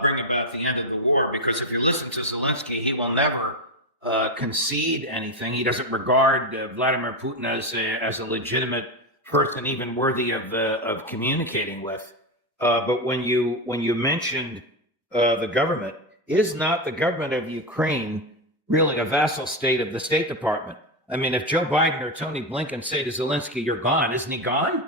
bring about the end of the war. Because if you listen to Zelensky, he will never concede anything. He doesn't regard Vladimir Putin as a legitimate person, even worthy of communicating with. But when you mentioned the government, is not the government of Ukraine really a vassal state of the State Department? I mean, if Joe Biden or Tony Blinken say to Zelensky, "You're gone," isn't he gone?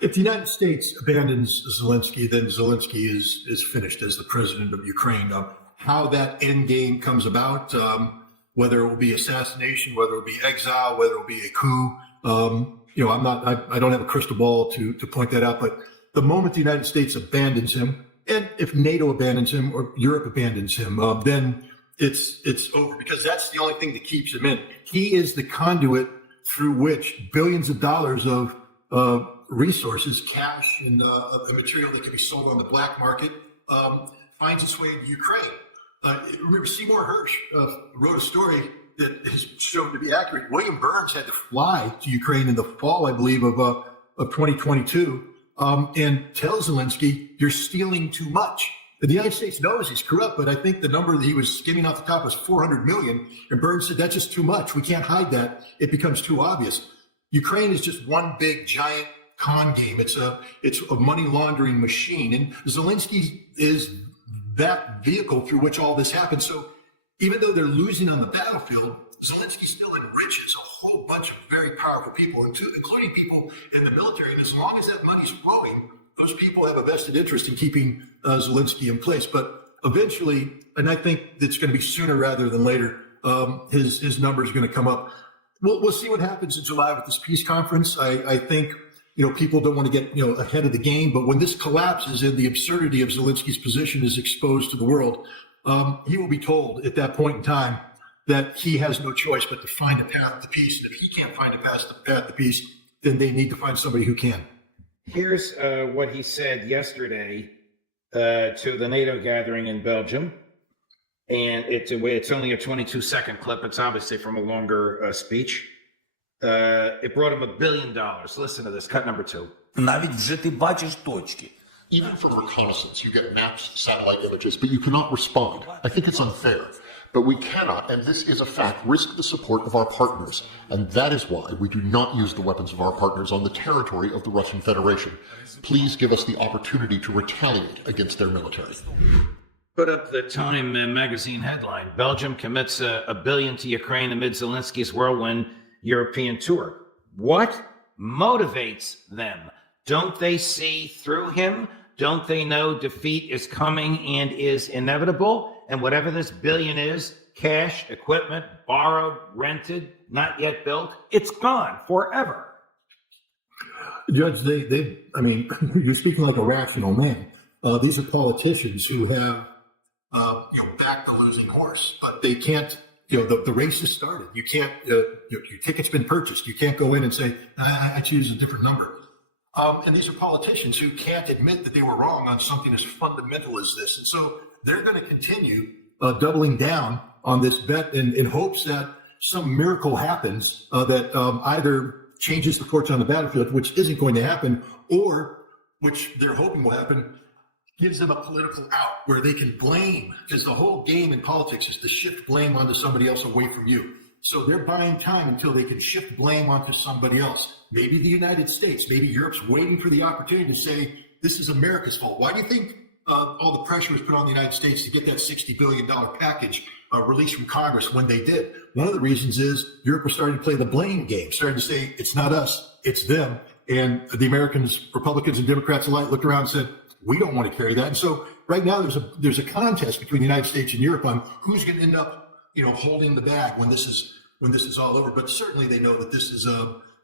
If the United States abandons Zelensky, then Zelensky is finished as the president of Ukraine. How that end game comes about, whether it will be assassination, whether it will be exile, whether it will be a coup, I don't have a crystal ball to point that out. But the moment the United States abandons him, and if NATO abandons him or Europe abandons him, then it's over, because that's the only thing that keeps him in. He is the conduit through which billions of dollars of resources, cash, and material that can be sold on the black market finds its way into Ukraine. Remember, Seymour Hersh wrote a story that is shown to be accurate. William Burns had to fly to Ukraine in the fall, I believe, of 2022, and tell Zelensky, "You're stealing too much." The United States knows he's corrupt, but I think the number that he was skimming off the top was 400 million. And Burns said, "That's just too much. We can't hide that. It becomes too obvious." Ukraine is just one big, giant con game. It's a money laundering machine. And Zelensky is that vehicle through which all this happens. So even though they're losing on the battlefield, Zelensky still enriches a whole bunch of very powerful people, including people in the military. And as long as that money's flowing, those people have a vested interest in keeping Zelensky in place. But eventually, and I think it's going to be sooner rather than later, his number is going to come up. We'll see what happens in July with this peace conference. I think people don't want to get ahead of the game, but when this collapses and the absurdity of Zelensky's position is exposed to the world, he will be told at that point in time that he has no choice but to find a path to peace. And if he can't find a path to peace, then they need to find somebody who can. Here's what he said yesterday to the NATO gathering in Belgium. And it's only a 22-second clip. It's obviously from a longer speech. It brought him $1 billion. Listen to this, cut number 2. Навіть вже ти бачиш точки. Even from reconnaissance, you get maps, satellite images, but you cannot respond. I think it's unfair. But we cannot, and this is a fact, risk the support of our partners. And that is why we do not use the weapons of our partners on the territory of the Russian Federation. Please give us the opportunity to retaliate against their military. Put up the Time magazine headline: Belgium commits $1 billion to Ukraine amid Zelensky's whirlwind European tour. What motivates them? Don't they see through him? Don't they know defeat is coming and is inevitable? And whatever this billion is, cash, equipment, borrowed, rented, not yet built, it's gone forever. Judge, you're speaking like a rational man. These are politicians who have backed the losing horse, but they can't. The race has started. You can't. Your ticket's been purchased. You can't go in and say, "I choose a different number." And these are politicians who can't admit that they were wrong on something as fundamental as this, and so they're going to continue doubling down on this bet in hopes that some miracle happens that either changes the fortune on the battlefield, which isn't going to happen, or which they're hoping will happen, gives them a political out where they can blame, because the whole game in politics is to shift blame onto somebody else away from you. So they're buying time until they can shift blame onto somebody else. Maybe the United States, maybe Europe's waiting for the opportunity to say, this is America's fault. Why do you think all the pressure was put on the United States to get that $60 billion package released from Congress when they did? One of the reasons is Europe was starting to play the blame game, starting to say, it's not us, it's them. And the Americans, Republicans and Democrats alike, looked around and said, we don't want to carry that. And so right now there's a contest between the United States and Europe on who's going to end up, holding the bag when this is all over. But certainly they know that this is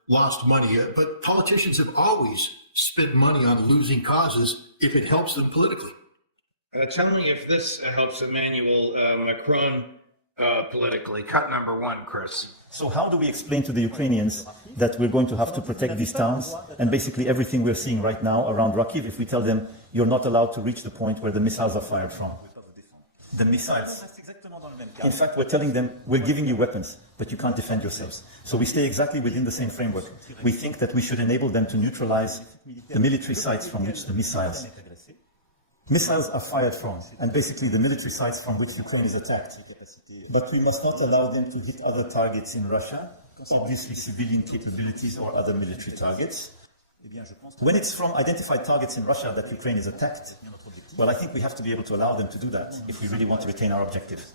lost money. But politicians have always spent money on losing causes if it helps them politically. Tell me if this helps Emmanuel Macron politically. Cut number 1, Chris. So how do we explain to the Ukrainians that we're going to have to protect these towns and basically everything we're seeing right now around Kharkiv if we tell them you're not allowed to reach the point where the missiles are fired from? The missiles. In fact, we're telling them we're giving you weapons, but you can't defend yourselves. So we stay exactly within the same framework. We think that we should enable them to neutralize the military sites from which the missiles Missiles are fired from, and basically the military sites from which Ukraine is attacked. But we must not allow them to hit other targets in Russia, obviously civilian capabilities or other military targets. When it's from identified targets in Russia that Ukraine is attacked, well, I think we have to be able to allow them to do that if we really want to retain our objective.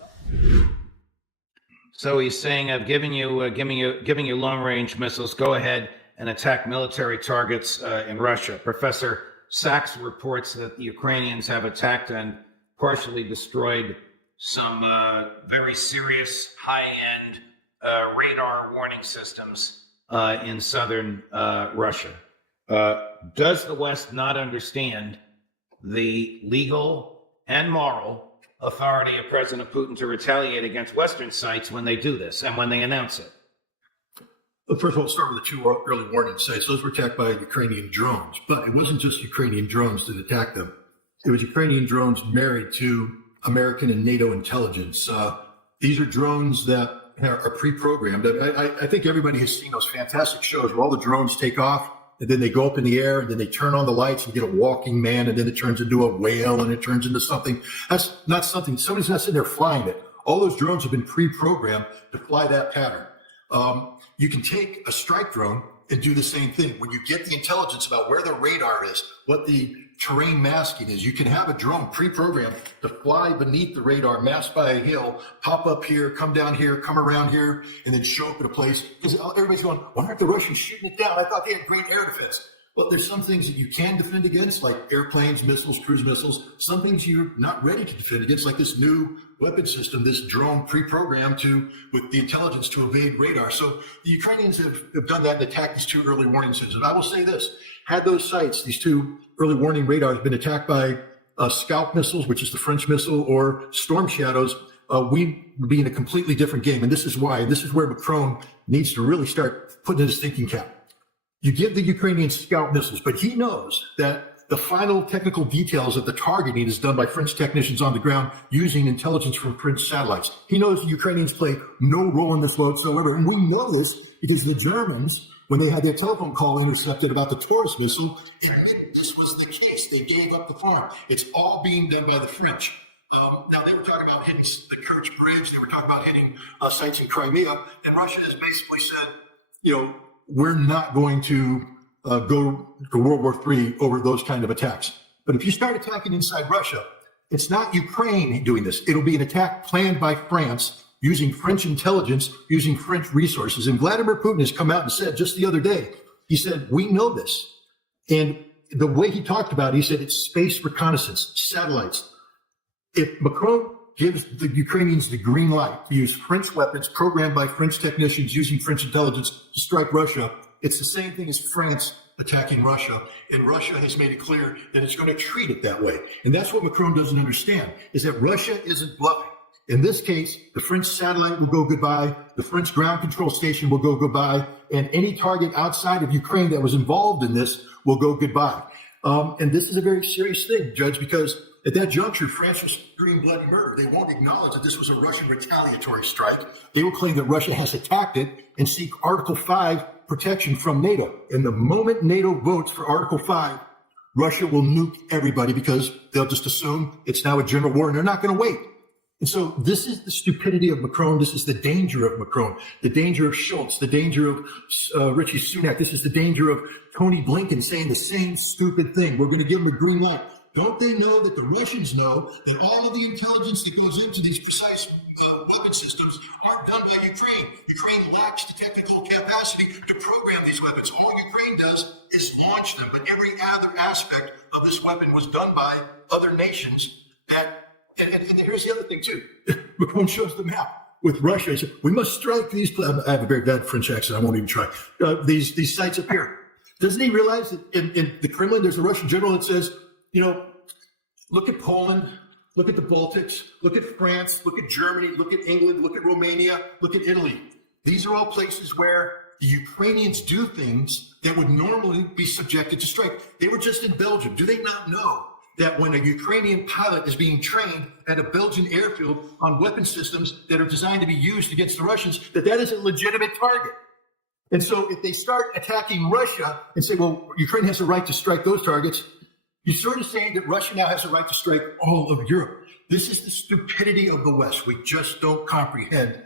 So he's saying, I've giving you long-range missiles. Go ahead and attack military targets in Russia. Professor Sachs reports that the Ukrainians have attacked and partially destroyed some very serious high-end radar warning systems in southern Russia. Does the West not understand the legal and moral authority of President Putin to retaliate against Western sites when they do this and when they announce it? Well, first of all, let's start with the two early warning sites. Those were attacked by Ukrainian drones, but it wasn't just Ukrainian drones that attacked them. It was Ukrainian drones married to American and NATO intelligence. These are drones that are pre-programmed. I think everybody has seen those fantastic shows where all the drones take off and then they go up in the air and then they turn on the lights and get a walking man and then it turns into a whale and it turns into something. That's not something, somebody's not sitting there flying it. All those drones have been pre-programmed to fly that pattern. You can take a strike drone and do the same thing. When you get the intelligence about where the radar is, what the terrain masking is, you can have a drone pre-programmed to fly beneath the radar, masked by a hill, pop up here, come down here, come around here, and then show up at a place. Because everybody's going, why aren't the Russians shooting it down? I thought they had great air defense. Well, there's some things that you can defend against, like airplanes, missiles, cruise missiles. Some things you're not ready to defend against, like this new weapon system, this drone pre-programmed with the intelligence to evade radar. So the Ukrainians have done that and attacked these two early warning systems. I will say this, had those sites, these two early warning radars, been attacked by Scout missiles, which is the French missile, or Storm Shadows, we would be in a completely different game. And this is why, this is where Macron needs to really start putting in his thinking cap. You give the Ukrainian Scout missiles, but he knows that the final technical details of the targeting is done by French technicians on the ground using intelligence from French satellites. He knows the Ukrainians play no role in this whatsoever. And we know this because the Germans, when they had their telephone call intercepted about the Taurus missile, this was the case. They gave up the farm. It's all being done by the French. Now, they were talking about hitting the Kerch Bridge. They were talking about hitting sites in Crimea. And Russia has basically said, we're not going to go to World War III over those kind of attacks. But if you start attacking inside Russia, it's not Ukraine doing this. It'll be an attack planned by France using French intelligence, using French resources. And Vladimir Putin has come out and said just the other day, he said, we know this. And the way he talked about it, he said it's space reconnaissance, satellites. If Macron gives the Ukrainians the green light to use French weapons programmed by French technicians using French intelligence to strike Russia, it's the same thing as France attacking Russia. And Russia has made it clear that it's going to treat it that way. And that's what Macron doesn't understand, is that Russia isn't bluffing. In this case, the French satellite will go goodbye, the French ground control station will go goodbye, and any target outside of Ukraine that was involved in this will go goodbye. And this is a very serious thing, Judge, because at that juncture, France was doing bloody murder. They won't acknowledge that this was a Russian retaliatory strike. They will claim that Russia has attacked it and seek Article 5 protection from NATO. And the moment NATO votes for Article 5, Russia will nuke everybody because they'll just assume it's now a general war and they're not going to wait. And so this is the stupidity of Macron. This is the danger of Macron, the danger of Schultz, the danger of Richie Sunak. This is the danger of Tony Blinken saying the same stupid thing. We're going to give them a green light. Don't they know that the Russians know that all of the intelligence that goes into these precise weapon systems aren't done by Ukraine? Ukraine lacks the technical capacity to program these weapons. All Ukraine does is launch them. But every other aspect of this weapon was done by other nations. And here's the other thing, too. Macron shows the map with Russia. He said, we must strike these. I have a very bad French accent. I won't even try. These sites up here. Doesn't he realize that in the Kremlin, there's a Russian general that says, look at Poland, look at the Baltics, look at France, look at Germany, look at England, look at Romania, look at Italy. These are all places where the Ukrainians do things that would normally be subjected to strike. They were just in Belgium. Do they not know that when a Ukrainian pilot is being trained at a Belgian airfield on weapon systems that are designed to be used against the Russians, that is a legitimate target? And so if they start attacking Russia and say, well, Ukraine has a right to strike those targets, He's sort of saying that Russia now has a right to strike all of Europe. This is the stupidity of the West. We just don't comprehend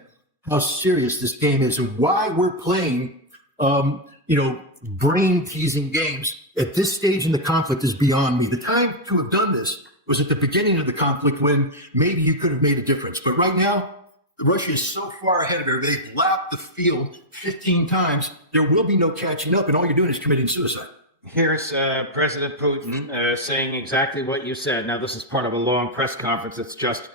how serious this game is and why we're playing, brain-teasing games at this stage in the conflict is beyond me. The time to have done this was at the beginning of the conflict when maybe you could have made a difference. But right now, Russia is so far ahead of everybody. They've lapped the field 15 times. There will be no catching up, and all you're doing is committing suicide. Here's President Putin saying exactly what you said. Now, this is part of a long press conference. It's just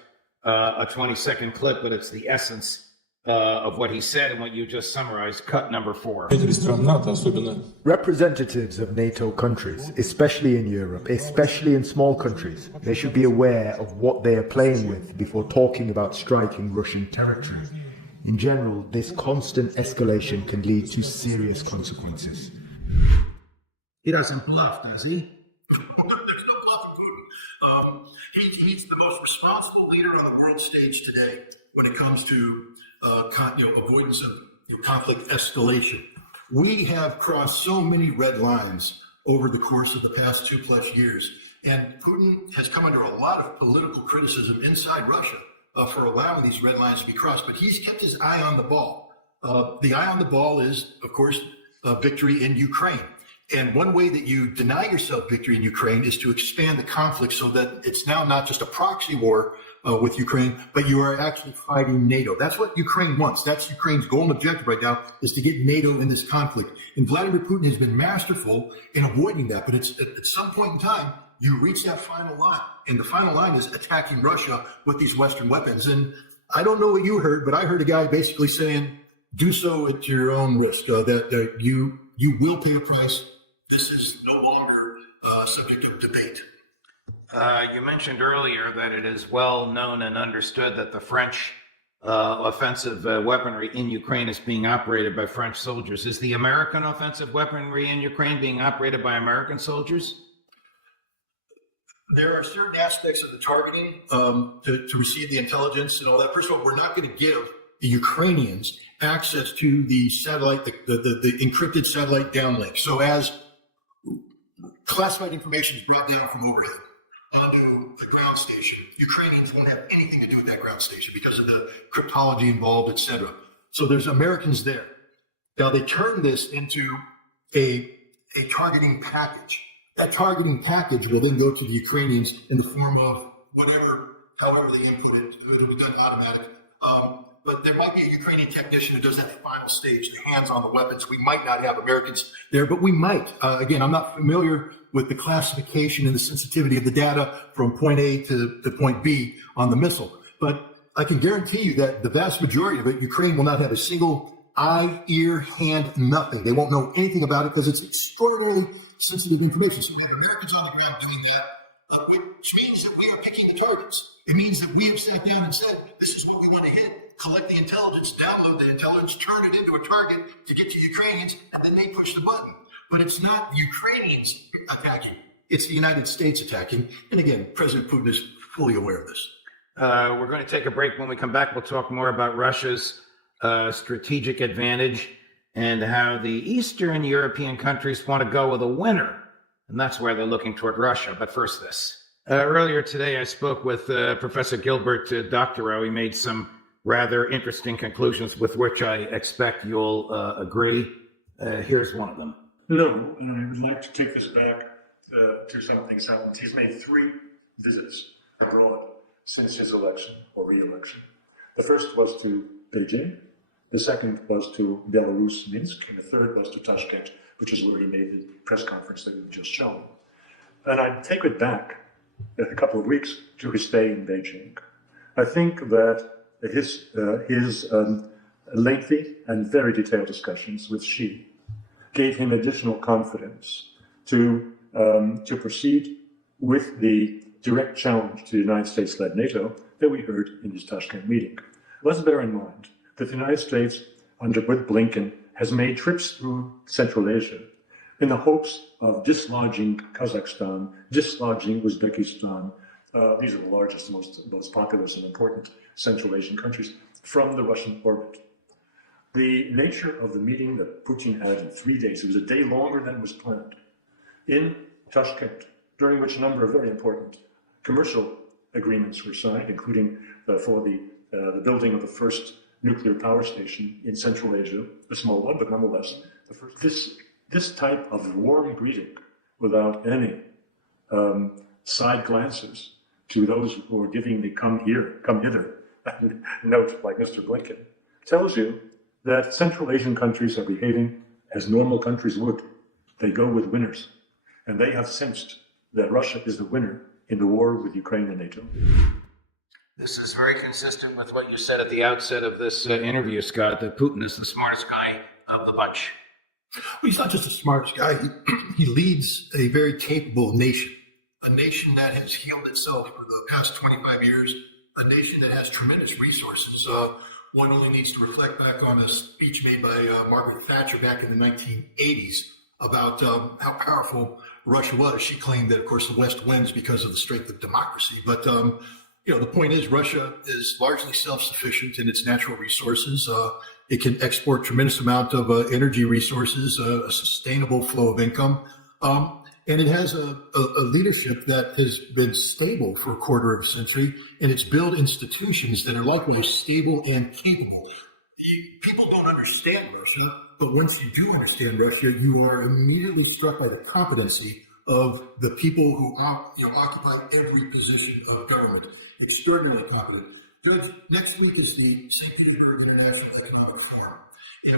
a 20-second clip, but it's the essence of what he said and what you just summarized. Cut number 4. Representatives of NATO countries, especially in Europe, especially in small countries, they should be aware of what they are playing with before talking about striking Russian territory. In general, this constant escalation can lead to serious consequences. He doesn't bluff, does he? There's no bluff in Putin. He's the most responsible leader on the world stage today when it comes to avoidance of conflict escalation. We have crossed so many red lines over the course of the past 2+ years, and Putin has come under a lot of political criticism inside Russia for allowing these red lines to be crossed, but he's kept his eye on the ball. The eye on the ball is, of course, victory in Ukraine. And one way that you deny yourself victory in Ukraine is to expand the conflict so that it's now not just a proxy war with Ukraine, but you are actually fighting NATO. That's what Ukraine wants. That's Ukraine's goal and objective right now, is to get NATO in this conflict. And Vladimir Putin has been masterful in avoiding that. But it's at some point in time, you reach that final line. And the final line is attacking Russia with these Western weapons. And I don't know what you heard, but I heard a guy basically saying, do so at your own risk, that you will pay a price. This is no longer subject of debate. You mentioned earlier that it is well known and understood that the French offensive weaponry in Ukraine is being operated by French soldiers. Is the American offensive weaponry in Ukraine being operated by American soldiers? There are certain aspects of the targeting to receive the intelligence and all that. First of all, we're not going to give the Ukrainians access to the satellite, the encrypted satellite downlink. So as classified information is brought down from overhead onto the ground station, Ukrainians won't have anything to do with that ground station because of the cryptology involved, etc. So there's Americans there. Now they turn this into a targeting package. That targeting package will then go to the Ukrainians in the form of however they input it. It'll be done automatic. But there might be a Ukrainian technician who does that final stage, the hands on the weapons. We might not have Americans there, but we might. Again, I'm not familiar with the classification and the sensitivity of the data from point A to point B on the missile. But I can guarantee you that the vast majority of it, Ukraine will not have a single eye, ear, hand, nothing. They won't know anything about it because it's extraordinarily sensitive information. So we have Americans on the ground doing that, which means that we are picking the targets. It means that we have sat down and said, this is what we want to hit, collect the intelligence, download the intelligence, turn it into a target to get to Ukrainians, and then they push the button. But it's not the Ukrainians attacking, it's the United States attacking. And again, President Putin is fully aware of this. We're going to take a break. When we come back, we'll talk more about Russia's strategic advantage and how the Eastern European countries want to go with a winner. And that's where they're looking toward Russia. But first, this. Earlier today, I spoke with Professor Gilbert Doctorow. He made some rather interesting conclusions with which I expect you'll agree. Here's one of them. Hello, and I would like to take this back to something that's happened. He's made 3 visits abroad since his election or re-election. The first was to Beijing, the second was to Belarus, Minsk, and the third was to Tashkent, which is where he made the press conference that we've just shown. And I'd take it back a couple of weeks to his stay in Beijing. I think that his lengthy and very detailed discussions with Xi gave him additional confidence to proceed with the direct challenge to the United States-led NATO that we heard in his Tashkent meeting. Let's bear in mind that the United States, with Blinken, has made trips through Central Asia in the hopes of dislodging Kazakhstan, dislodging Uzbekistan. These are the largest, most populous and important Central Asian countries from the Russian orbit. The nature of the meeting that Putin had in 3 days, it was a day longer than was planned, in Tashkent, during which a number of very important commercial agreements were signed, including for the building of the first nuclear power station in Central Asia, a small one, but nonetheless, the first. This type of warm greeting, without any side glances to those who are giving the come hither note by Mr. Blinken, tells you that Central Asian countries are behaving as normal countries would. They go with winners, and they have sensed that Russia is the winner in the war with Ukraine and NATO. This is very consistent with what you said at the outset of this interview, Scott, that Putin is the smartest guy of the bunch. Well, he's not just the smartest guy. He leads a very capable nation, a nation that has healed itself for the past 25 years, a nation that has tremendous resources. One only needs to reflect back on a speech made by Margaret Thatcher back in the 1980s about how powerful Russia was. She claimed that, of course, the West wins because of the strength of democracy. But, the point is Russia is largely self-sufficient in its natural resources. It can export tremendous amount of energy resources, a sustainable flow of income. And it has a leadership that has been stable for a quarter of a century, and it's built institutions that are likewise stable and capable. People don't understand Russia, but once you do understand Russia, you are immediately struck by the competency of the people who occupy every position of government. Extraordinarily competent. Good. Next week is the St. Petersburg International Economic Forum.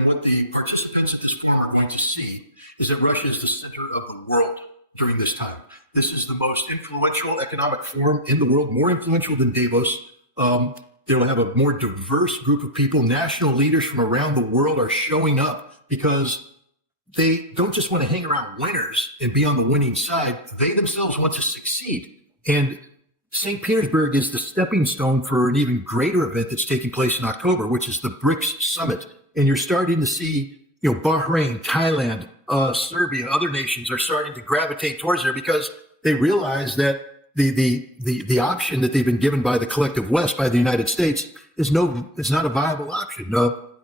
What the participants of this forum are going to see is that Russia is the center of the world during this time. This is the most influential economic forum in the world, more influential than Davos. It will have a more diverse group of people. National leaders from around the world are showing up because they don't just want to hang around winners and be on the winning side. They themselves want to succeed. And St. Petersburg is the stepping stone for an even greater event that's taking place in October, which is the BRICS summit. And you're starting to see, Bahrain, Thailand, Serbia, other nations are starting to gravitate towards there because they realize that the option that they've been given by the collective West, by the United States, it's not a viable option.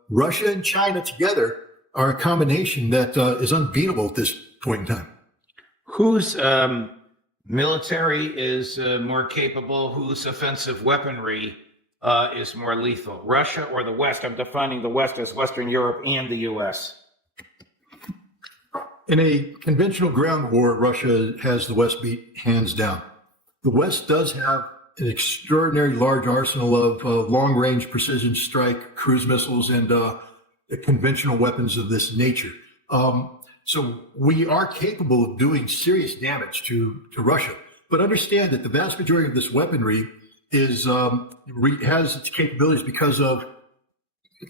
Russia and China together are a combination that is unbeatable at this point in time. Whose military is more capable? Whose offensive weaponry is more lethal? Russia or the West? I'm defining the West as Western Europe and the U.S. In a conventional ground war, Russia has the West beat hands down. The West does have an extraordinary large arsenal of long-range precision strike cruise missiles and conventional weapons of this nature. So we are capable of doing serious damage to Russia. But understand that the vast majority of this weaponry has its capabilities because of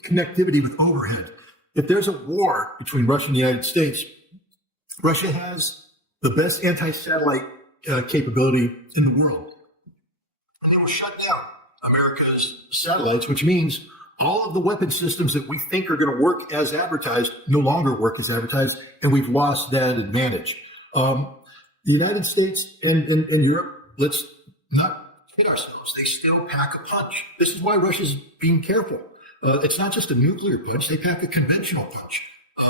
connectivity with overhead. If there's a war between Russia and the United States, Russia has the best anti-satellite capability in the world. It will shut down America's satellites, which means all of the weapon systems that we think are going to work as advertised no longer work as advertised, and we've lost that advantage. The United States and Europe, let's not kid ourselves, they still pack a punch. This is why Russia's being careful. It's not just a nuclear punch, they pack a conventional punch.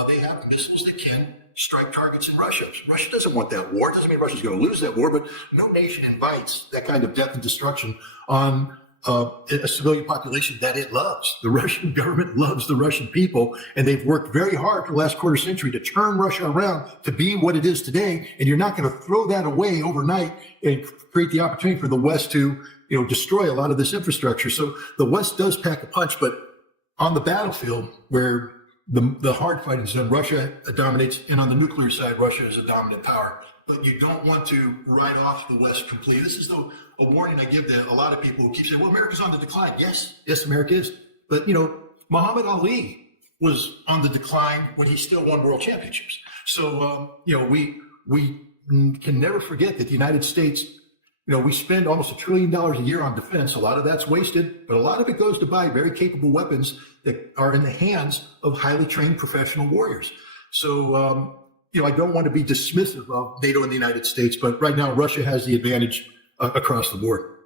They have missiles that can strike targets in Russia. Russia doesn't want that war. It doesn't mean Russia's going to lose that war, but no nation invites that kind of death and destruction on a civilian population that it loves. The Russian government loves the Russian people, and they've worked very hard for the last quarter century to turn Russia around to be what it is today, and you're not going to throw that away overnight and create the opportunity for the West to destroy a lot of this infrastructure. So the West does pack a punch, but on the battlefield where the hard fighting is done, Russia dominates, and on the nuclear side, Russia is a dominant power. But you don't want to write off the West completely. This is a warning I give to a lot of people who keep saying, well, America's on the decline. Yes, America is. But, Muhammad Ali was on the decline when he still won world championships. So, we can never forget that the United States, we spend almost $1 trillion a year on defense. A lot of that's wasted, but a lot of it goes to buy very capable weapons that are in the hands of highly trained professional warriors. So, I don't want to be dismissive of NATO and the United States, but right now Russia has the advantage across the board.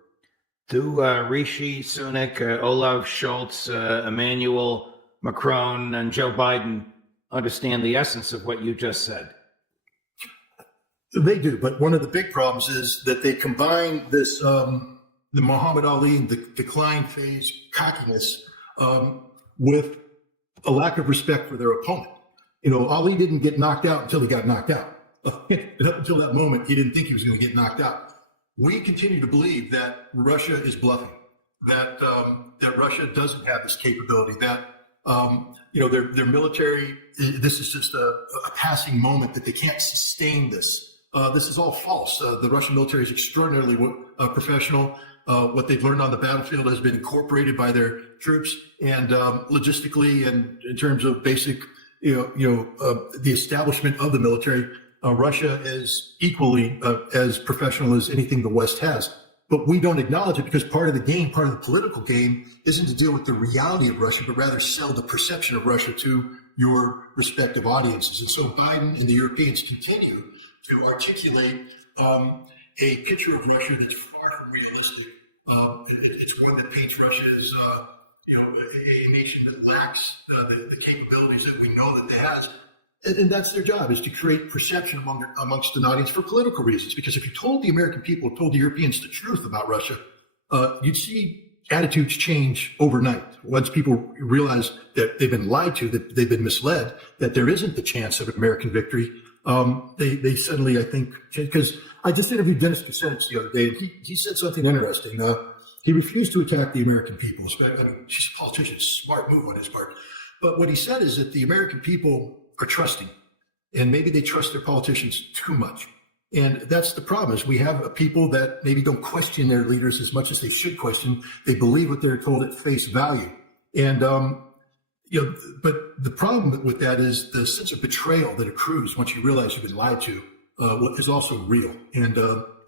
Do Rishi Sunak, Olaf Scholz, Emmanuel Macron, and Joe Biden understand the essence of what you just said? They do, but one of the big problems is that they combine this, the Muhammad Ali and the decline phase cockiness with a lack of respect for their opponent. You know, Ali didn't get knocked out until he got knocked out. Up until that moment, he didn't think he was going to get knocked out. We continue to believe that Russia is bluffing, that that Russia doesn't have this capability, that you know, their military, this is just a passing moment, that they can't sustain this. This is all false. The Russian military is extraordinarily professional. What they've learned on the battlefield has been incorporated by their troops, and logistically, and in terms of basic, the establishment of the military, Russia is equally as professional as anything the West has. But we don't acknowledge it because part of the game, part of the political game, isn't to deal with the reality of Russia, but rather sell the perception of Russia to your respective audiences. And so Biden and the Europeans continue to articulate a picture of Russia that's far from realistic. It's one that paints Russia as a nation that lacks the capabilities that we know that it has. And that's their job, is to create perception amongst an audience for political reasons. Because if you told the American people, told the Europeans the truth about Russia, you'd see attitudes change overnight. Once people realize that they've been lied to, that they've been misled, that there isn't the chance of American victory, they suddenly, I think, change. Because I just interviewed Dennis Kucinich the other day, and he said something interesting. He refused to attack the American people. I mean, she's a politician, smart move on his part. But what he said is that the American people are trusting, and maybe they trust their politicians too much. And that's the problem, is we have people that maybe don't question their leaders as much as they should question. They believe what they're told at face value. And, but the problem with that is the sense of betrayal that accrues once you realize you've been lied to is also real. And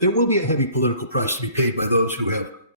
there will be a heavy political price to be paid by those who have